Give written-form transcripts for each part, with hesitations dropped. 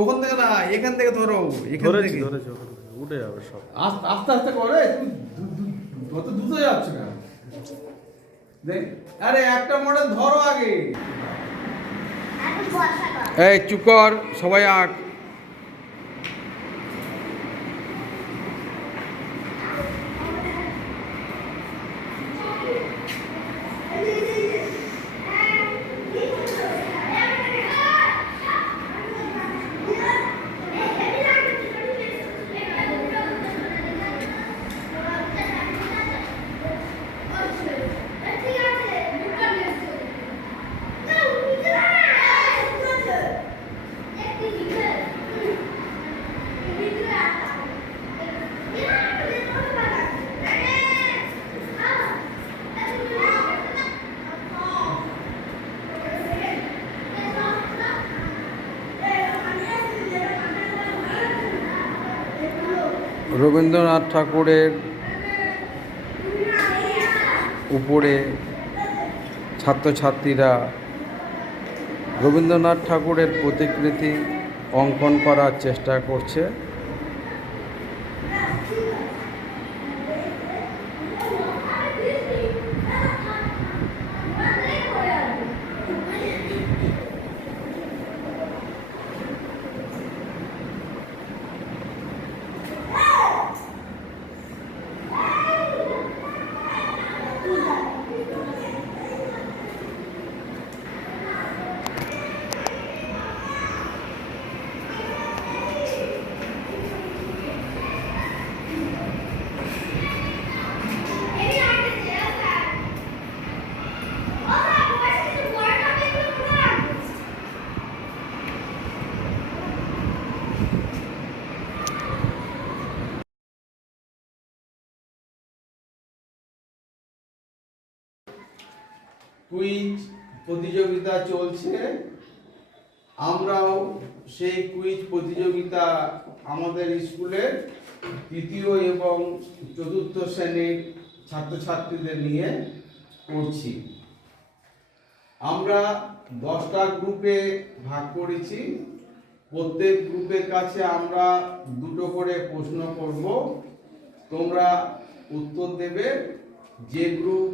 ওখান থেকে না, এখান থেকে ধরো, এখান থেকে ধরেছি ওখান থেকে উঠে যাবে সব। আস্তে আস্তে করে অত দ্রুত যাচ্ছে কেন? দেখ, আরে একটা মডেল ধরো আগে। এই চুপ কর, সবাই আঁক। রবীন্দ্রনাথ ঠাকুরের উপরে ছাত্রছাত্রীরা রবীন্দ্রনাথ ঠাকুরের প্রতিকৃতি অঙ্কন করার চেষ্টা করছে। কুইজ প্রতিযোগিতা চলছে, আমরাও সেই কুইজ প্রতিযোগিতা আমাদের স্কুলের তৃতীয় এবং চতুর্থ শ্রেণীর ছাত্রছাত্রীদের নিয়ে করছি। আমরা 10টা গ্রুপে ভাগ করেছি। প্রত্যেক গ্রুপের কাছে আমরা 2টো করে প্রশ্ন করব, তোমরা উত্তর দেবে। যে গ্রুপ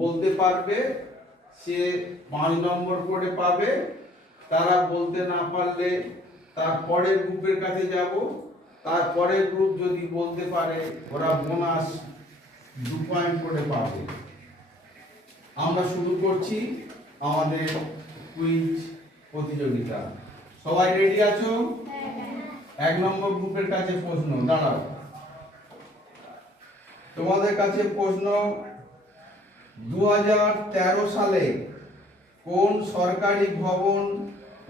বলতে পারবে সে 5 নম্বর করে পাবে। তারা বলতে না পারলে তার পরের গ্রুপের কাছে যাব, তার পরের গ্রুপ যদি বলতে পারে ওরা বোনাস 2 পয়েন্ট করে পাবে। আমরা শুরু করছি আমাদের কুইজ প্রতিযোগিতা। সবাই রেডি আছো? 1 নম্বর গ্রুপের কাছে প্রশ্ন, দাঁড়াও। তোমাদের কাছে প্রশ্ন, 2013 সালে কোন সরকারি ভবন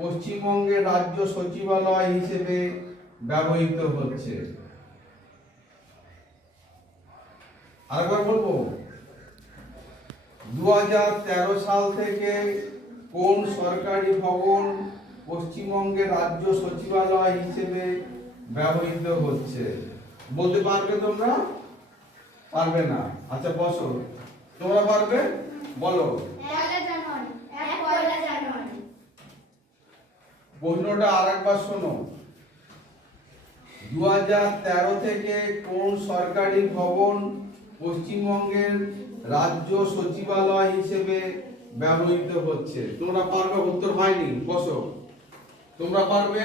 পশ্চিমবঙ্গের রাজ্য সচিবালয় হিসেবে ব্যবহৃত হচ্ছে? আরেকবার বলবো, 2013 সাল থেকে কোন সরকারি ভবন পশ্চিমবঙ্গের রাজ্য সচিবালয় হিসেবে ব্যবহৃত হচ্ছে? বলতে পারবে তোমরা? পারবে না? আচ্ছা বসো, তোমরা পারবে? বলো। প্রশ্নটা আরেকবার শোনো, 2013 থেকে কোন সরকারি ভবন পশ্চিমবঙ্গের রাজ্য সচিবালয় হিসেবে ব্যবহৃত হচ্ছে? তোমরা পারবে? উত্তর হয়নি, বসো। তোমরা পারবে?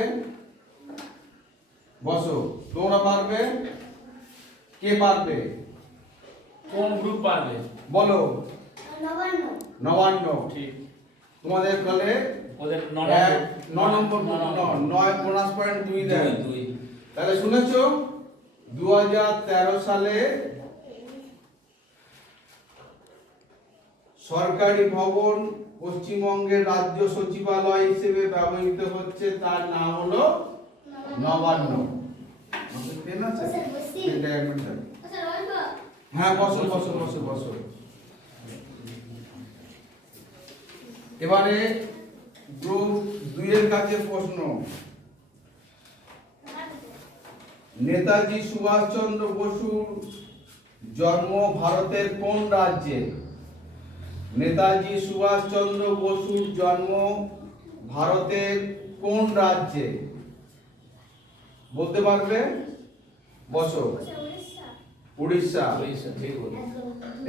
বসো। তোমরা পারবে? কে পারবে? কোন গ্রুপ পারবে? বলো। নবান্ন। ঠিক। তোমাদের তাহলে ওদের 9 নম্বর, 9 বোনাস পয়েন্ট 2 দেন। তাহলে শুনেছো, 2013 সালে সরকারি ভবন পশ্চিমবঙ্গের রাজ্য সচিবালয় হিসেবে ব্যবহৃত হচ্ছে, তার নাম হলো নবান্ন। পেন আছে? হ্যাঁ বসো বসো বসো বসো। এবারে গ্রুপ 2 এর কাছে প্রশ্ন, নেতাজি সুভাষচন্দ্র বসুর জন্ম ভারতের কোন রাজ্যে? নেতাজি সুভাষচন্দ্র বসুর জন্ম ভারতের কোন রাজ্যে? বলতে পারবে? বসো। উড়িষ্যা। উড়িষ্যা, ঠিক বলে।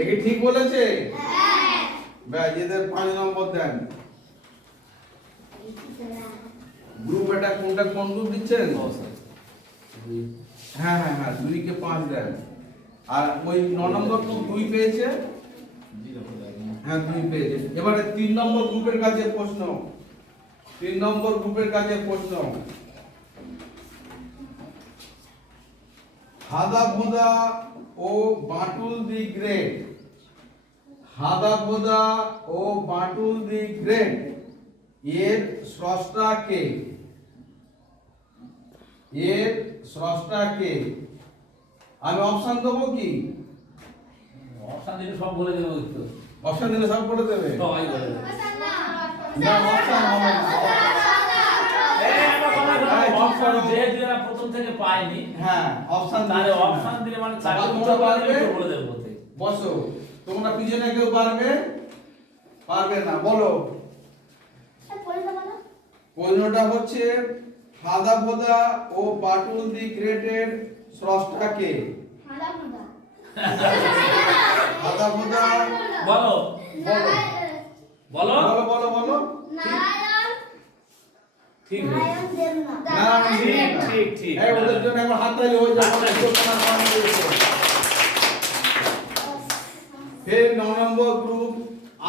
একে ঠিক বলেছে? ব্যাস, এদের 5 নম্বর দেন। গ্রুপ এটা কোনটা কোন গ্রুপ দিচ্ছেন? হ্যাঁ হ্যাঁ হ্যাঁ, 2 কে 5 দেন। আর ওই 9 নম্বর গ্রুপ 2 পেয়েছে? হ্যাঁ 2 পেয়েছে। এবারে 3 নম্বর গ্রুপের কাছে প্রশ্ন। 3 নম্বর গ্রুপের কাছে প্রশ্ন। হাদাভোদা ও বাটুল দি গ্রেট, হাদাভোদা ও বাটুল দি গ্রেট এর স্রষ্টা কে? এর স্রষ্টা কে? আমি অপশন দেবো কি? অপশন দিলে সব বলে দেবো তো। অপশন দিলে সব বলে দেবে? সবাই বলে দেবে। না, অপশন হবে না। এই আমরা কথা বলবো, অপশন যেহেতু এরা প্রথম থেকে পায়নি, হ্যাঁ, অপশন তাহলে অপশন দিলে মানে চারটে তোমরা উত্তর পারবে? বলে দেবো বলতে। বসো। তোমরা পিছনে কেউ পারবে? পারবে না, বলো। প্রশ্নটা হচ্ছে হাদাভোদা ও বাটুল দি গ্রেটের স্রষ্টা কে? হাদাভোদা বলো বলো বলো বলো বলো বলো। ঠিক নারায়ণ ঠিক দেব। ঠিক ঠিক। এই ওদের জন্য একবার হাততালি হয়ে যাবে। ফের 9 নম্বর গ্রুপ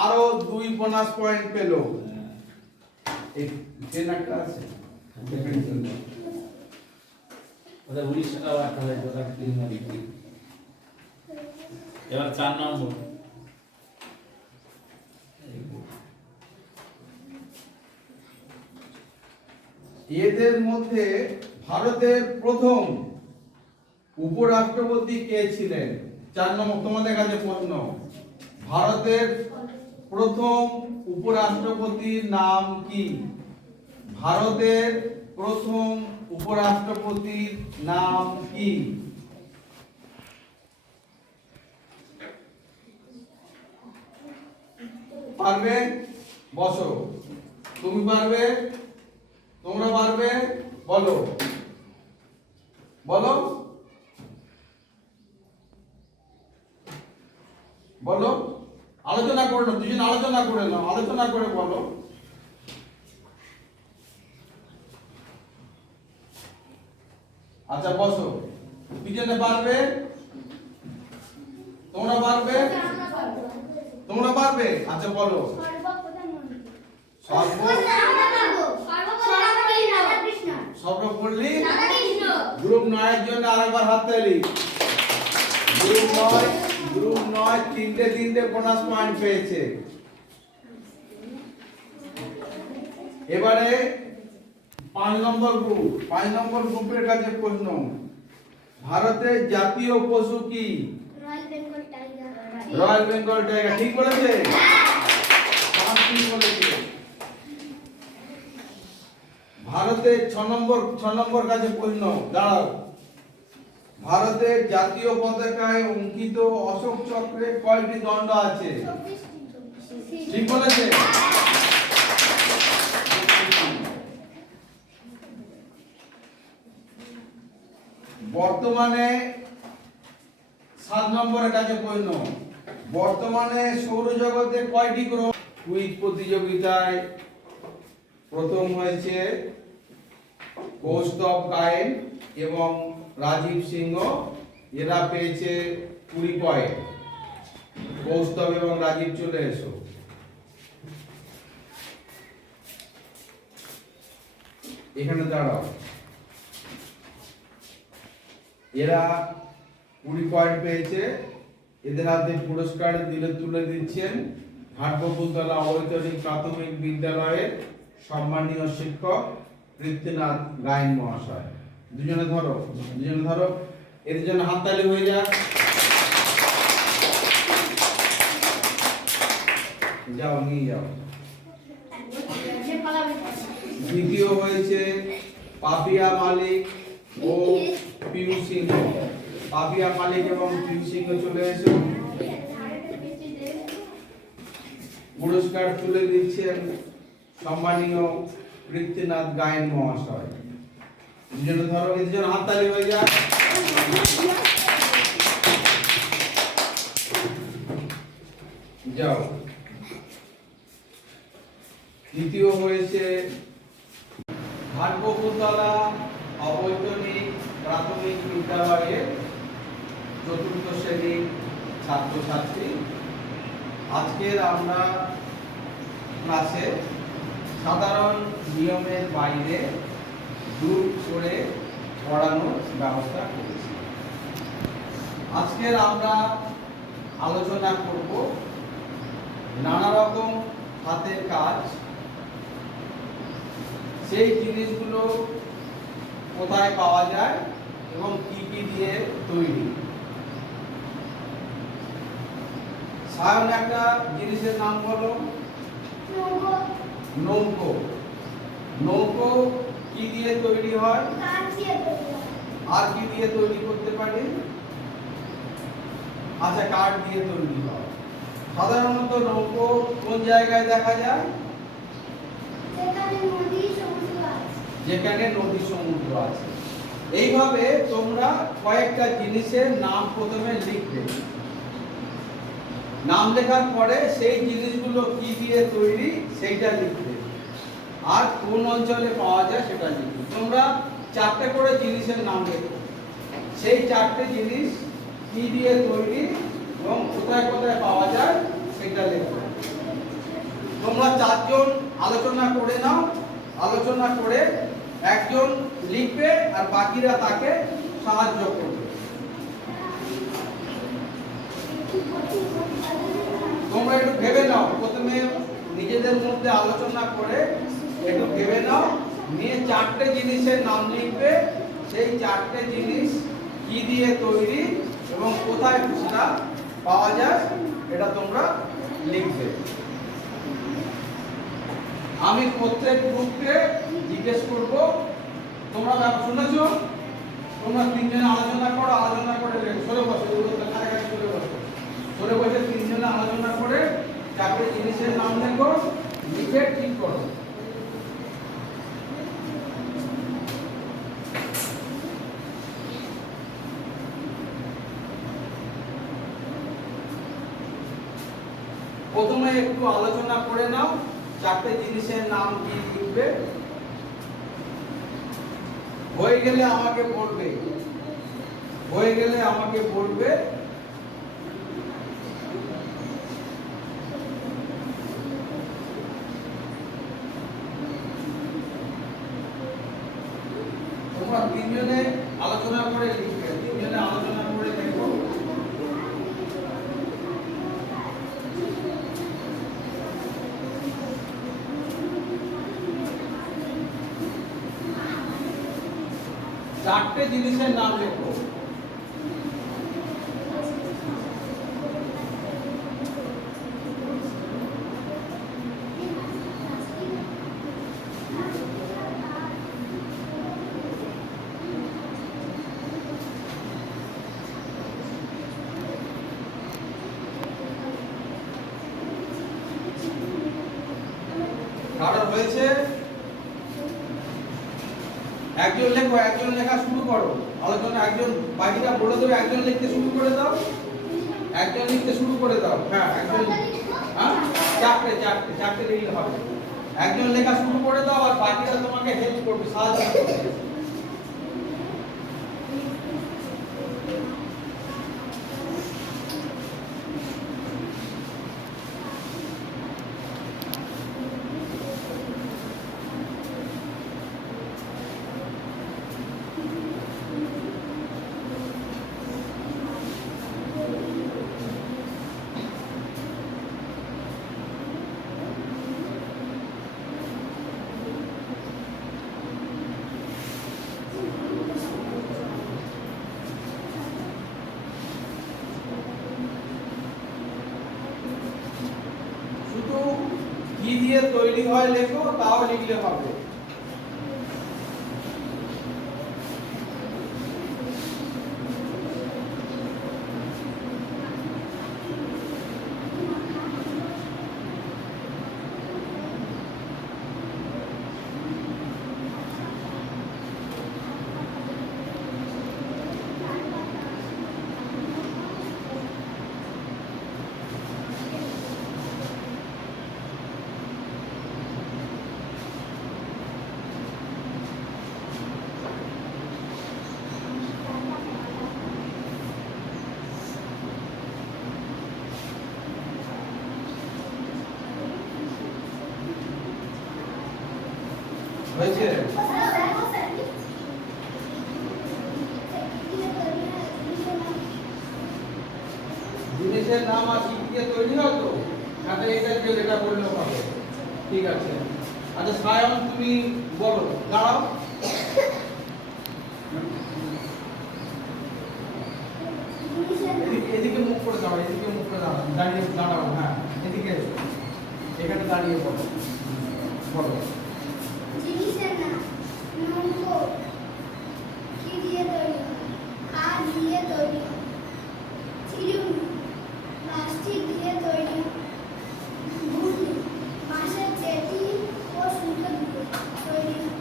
আরো 2 বোনাস পয়েন্ট পেল। এই ট্রেন একটা আছে। ওদের উড়িষ্যাটাও একটা হয়ে গেল, ওটা তিন মারি। এবার 4 নম্বর। এদের মধ্যে ভারতের প্রথম উপরাষ্ট্রপতি কে ছিলেন? 4 নম্বর তোমাদের কাছে প্রশ্ন। ভারতের প্রথম উপরাষ্ট্রপতির নাম কি? ভারতের প্রথম উপরাষ্ট্রপতির নাম কি? পারবে? বসো। তুমি পারবে? তোমরা পারবে? বলো বলো বলো। আলোচনা করে নাও, দুজন আলোচনা করে নাও, আলোচনা করে বলো। আচ্ছা বসো। পিছনে পারবে? তোমরা পারবে? তোমরা পারবে? আচ্ছা বলো। সর্ব সর্বপল্লী গ্রুপ 9 এর জন্য আরেকবার হাততালি। গ্রুপ 9 তিনটে বোনাস পয়েন্ট পেয়েছে। এবারে 5 নম্বর গ্রুপ। 5 নম্বর গ্রুপের কাছে প্রশ্ন। ভারতের জাতীয় পশু কি? Royal Bengal tiger. ঠিক বলেছে? হ্যাঁ, ঠিক বলেছে। ভারতের 6 নম্বর কাছে প্রশ্ন। দাঁড়াও। ভারতের জাতীয় পতাকায় অঙ্কিত অশোক চক্রে কয়টি দণ্ড আছে? ঠিক বলেছে? বর্তমানে 7 নম্বরের কাছে প্রশ্ন। বর্তমানে সৌরজগতে কয়টি গ্রহ? কুইজ প্রতিযোগিতায় প্রথম হয়েছে কৌস্তব গায়েন এবং রাজীব সিংহ। এরা পেয়েছে 20 পয়েন্ট। কৌস্তব এবং রাজীব চলে এসো। এখানে দাঁড়াও। এরা 20 পয়েন্ট পেয়েছে। এদের হাতে পুরস্কার তুলে দিচ্ছেন ঘাটবকুলতলা অবৈতনিক প্রাথমিক বিদ্যালয়ের সম্মানীয় শিক্ষক পৃথ্বীনাথ গায়েন মহাশয়। দুজনে ধরো, দুজনে ধরো। এদের জন্য হাততালি হয়ে যাক। যাও, নিয়ে যাও। দ্বিতীয় হয়েছে পাপিয়া মালিক ও পিউ সিংহ। পাপিয়া মালিক এবং পিউ সিংহ চলে এসো। পুরস্কার তুলে দিচ্ছেন সম্মানীয় পৃথ্বীনাথ গায়েন মহাশয়। দুজনে ধরো, দুজন হাততালি হয়ে যায়। যাও। দ্বিতীয় হয়েছে ঘাটবকুলতলা অবৈতনিক প্রাথমিক বিদ্যালয়ের চতুর্থ শ্রেণীর ছাত্রছাত্রী। আজকের আমরা ক্লাসে সাধারণ নিয়মের বাইরে দূর করে পড়ানোর ব্যবস্থা করেছি। আজকের আমরা আলোচনা করব নানা রকম হাতের কাজ, সেই জিনিসগুলো কোথায় পাওয়া যায় এবং কি কি দিয়ে তৈরি। সায়ন, একটা জিনিসের নাম বলো। নৌকো। নৌকো কি দিয়ে তৈরি হয়? আর কি দিয়ে তৈরি করতে পারি? আচ্ছা, কাঠ দিয়ে তৈরি হয়। সাধারণত নৌকো কোন জায়গায় দেখা যায়? যেখানে নদী সমুদ্র আছে। এইভাবে তোমরা কয়েকটা জিনিসের নাম প্রথমে লিখবে। নাম লেখার পরে সেই জিনিসগুলো কি দিয়ে তৈরি সেইটা লিখবে, আর কোন অঞ্চলে পাওয়া যায় সেটা লিখবে। তোমরা 4টে করে জিনিসের নাম লেখো, সেই 4টে জিনিস কি দিয়ে তৈরি এবং কোথায় কোথায় পাওয়া যায় সেটা লেখো। তোমরা 4জন আলোচনা করে নাও। আলোচনা করে একজন লিখবে আর বাকিরা তাকে সাহায্য করবে। তোমরা একটু ভেবে নাও, প্রথমে নিজেদের মধ্যে আলোচনা করে একটু ভেবে নাও, নিয়ে 4টে জিনিসের নাম লিখবে। সেই 4টে জিনিস কি দিয়ে তৈরি এবং কোথায় সেটা পাওয়া যায় এটা তোমরা লিখবে। আমি প্রত্যেক গ্রুপকে জিজ্ঞেস করব, তোমরা শুনেছো? তোমরা 3জনে আলোচনা করো, আলোচনা করে সরে বসো, কাছাকাছি সরে বসো। সরে বসে 3জনে আলোচনা করে 4টে জিনিসের নাম লেখো, লিখে ঠিক করো। প্রথমে একটু আলোচনা করে নাও, 4টে জিনিসের নাম কি লিখবে। হয়ে গেলে আমাকে বলবে, হয়ে গেলে আমাকে বলবে। তোমরা 3জনে আলোচনা করে লিখবে, 3জনে আলোচনা করে দেখো। চারটে জিনিসের নাম লেখো। কারণ হয়েছে? একজন লেখো, একজন লেখা শুরু করো। আলোচনা একজন, বাকিরা বলে দেবে, একজন লিখতে শুরু করে দাও, একজন লিখতে শুরু করে দাও। হ্যাঁ, একজন, হ্যাঁ, 4টে লিখলে হবে। একজন লেখা শুরু করে দাও আর বাকিরা তোমাকে হেল্প করবে, সাহায্য করবে। কি দিয়ে তৈরি হয় লেখো, তাও লিখলে হবে। হয়েছে? জিনিসের নাম আর কি দিয়ে তৈরি হয় তো? আচ্ছা এটা কেউ এটা বললেও হবে। ঠিক আছে। আচ্ছা সায়ন তুমি বলো, দাঁড়াও। এদিকে মুখ করে দাঁড়াও, এদিকে মুখ করে দাঁড়াও, দাঁড়িয়ে দাঁড়াও, হ্যাঁ এদিকে এসো। এখানে দাঁড়িয়ে বলো, বলো। জিনিসের নাম নৌকো কি দিয়ে তৈরি হয়? কাঠ দিয়ে তৈরি হয়। চিরুনি প্লাস্টিক দিয়ে তৈরি হয়। ঘুড়ি বাঁশের পেটি ও সুতো দিয়ে তৈরি হয়।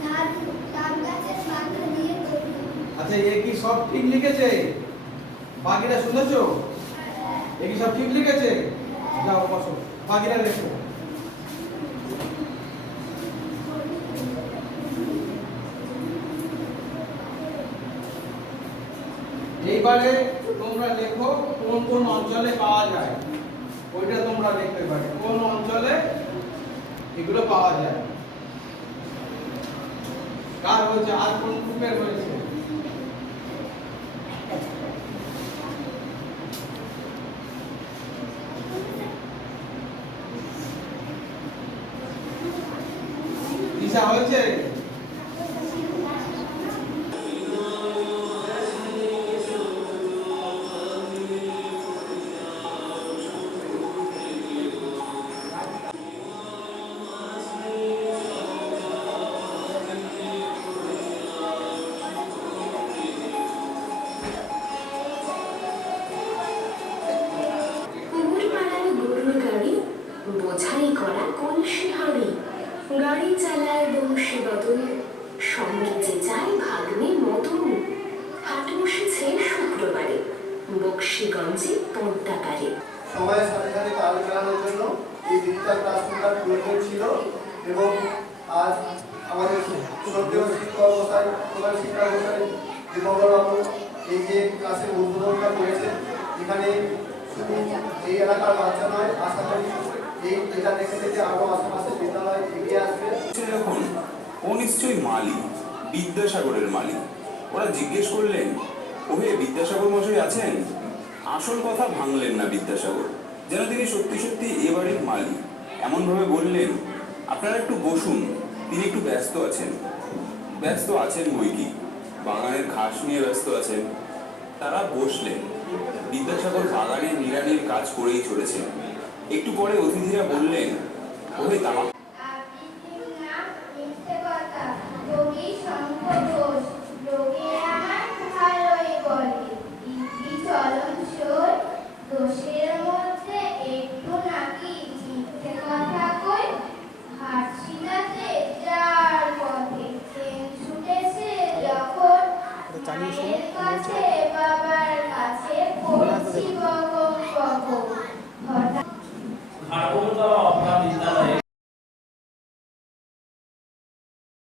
ঝাড়ু তাল গাছের পাতা দিয়ে তৈরি হয়। আচ্ছা এ কি সব ঠিক লিখেছে? বাকিরা শুনেছো? এ কি সব ঠিক লিখেছে? যাও বসো, বাকিরা লেখো। এইবারে তোমরা লেখো কোন কোন অঞ্চলে পাওয়া যায়, ওইটা তোমরা লিখতে পারো। কোন অঞ্চলে এগুলো পাওয়া যায়? কার হয়েছে? আর কোন গ্রুপের হয়েছে? দিশা হয়েছে? পুকুর পাড়ায় গরুর গাড়ি, বোঝাই করা কলসি হাঁড়ি, গাড়ি চালায় বংশী বদল, সঙ্গে যে যায় ভাগ্নে মদন। হাট বসেছে শুক্রবারে, বক্সিগঞ্জে পদ্মাকারে। সময়ের সাথে সাথে তাল মেলানোর জন্য এই ডিজিটাল ক্লাসরুমটার প্রয়োজন ছিল এবং আজ আমাদের শ্রদ্ধেয় শিক্ষক মশাই, প্রধান শিক্ষক মশাই দীপঙ্করবাবু এই যে ক্লাসের উদ্বোধনটা করেছেন, এখানে শুধু এই এলাকার বাচ্চা নয়, আশা করি এটা দেখে দেখে আরও আশেপাশে বিদ্যালয় এগিয়ে আসবে। যখন ও নিশ্চয়ই মালি, বিদ্যাসাগরের মালি। ওরা জিজ্ঞেস করলেন, ওহে বিদ্যাসাগর মশাই আছেন? আসল কথা ভাঙলেন না বিদ্যাসাগর, যেন তিনি সত্যি সত্যি এ বাড়ির মালি। এমনভাবে বললেন, আপনারা একটু বসুন, তিনি একটু ব্যস্ত আছেন। ব্যস্ত আছেন বই কি, বাগানের ঘাস নিয়ে ব্যস্ত আছেন। তারা বসলেন। বিদ্যাসাগর বাগানে নিড়ানির কাজ করেই চলেছেন। একটু পরে অতিথিরা বললেন, ওহে তামা আবৃত্তির নাম মিথ্যে কথা, যোগী শঙ্খ ঘোষ, লোকে আমার ভালোই বলে। দিব্যি চলনসই, দোষের মধ্যে একটু নাকি মিথ্যে কথা কই। হাসিনাতে যার পথে ট্রেন ছুটেছে যখন, মায়ের কাছে বাবার কাছে পড়ছি বকন বকন।